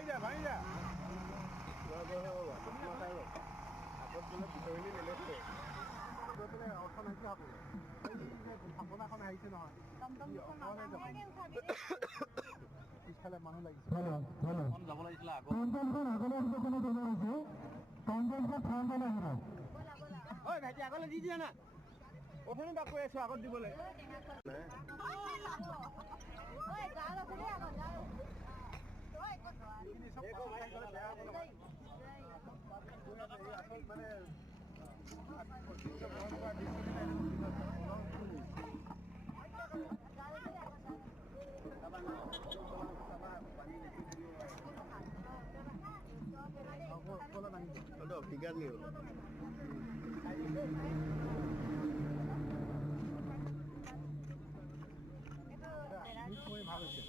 যা আগত গ'লে ভিতৰলৈ বেলেগ অৰ্থ নাইকিয়া হ'ব থাপনাখন আহিছে নহয় পিছফালে মানুহ লাগিছে যাব লাগিছিলে আগত ঐ ভাইটি আগলৈ দি দিয়া না অথনি বাক কৈ আছো আগত দিবলৈ টিকাত নিও ভাল হৈছে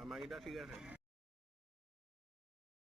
আমাৰকেইটা ঠিক আছে